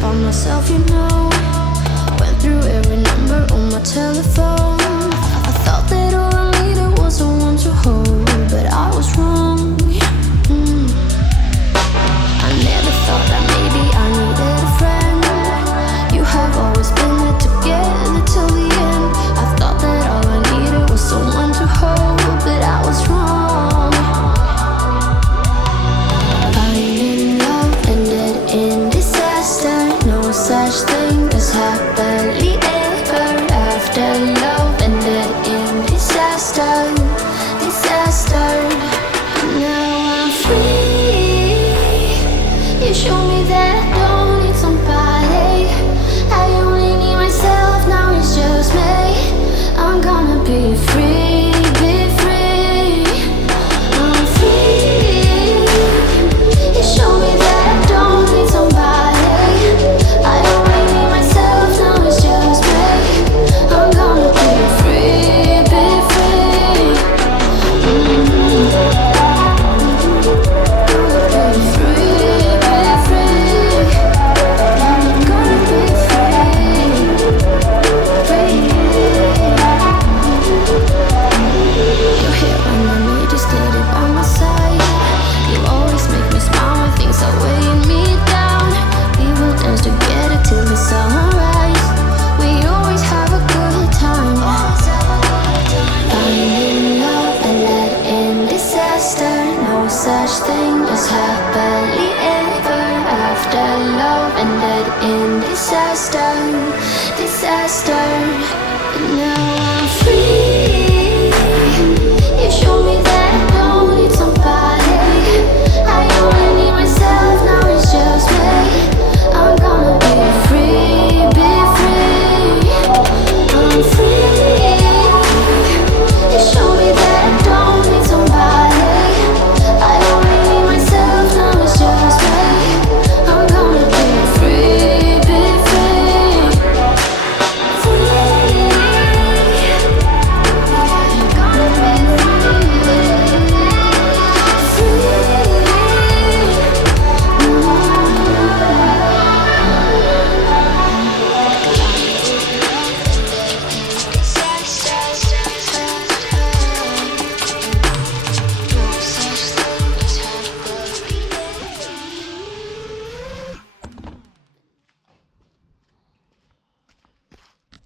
by myself, you know. Went through every number on my telephone. I thought that all I needed was someone to hold, but I was wrong. I never thought that maybe I needed a friend. You have always been there together till the end. I thought that all I needed was someone to hold, but I was wrong. Finding love ended in disaster. No such thing as happily ever after. Love ended in disaster, disaster. Now I'm free. You show me that I don't need somebody. I only need myself, now it's just me. I'm gonna be free, be free. I'm free. You show me that I don't need somebody. I only need myself, now it's just me. I'm gonna be free, be free. Such thing as happily ever after. Love ended in disaster, disaster. But now I'm free.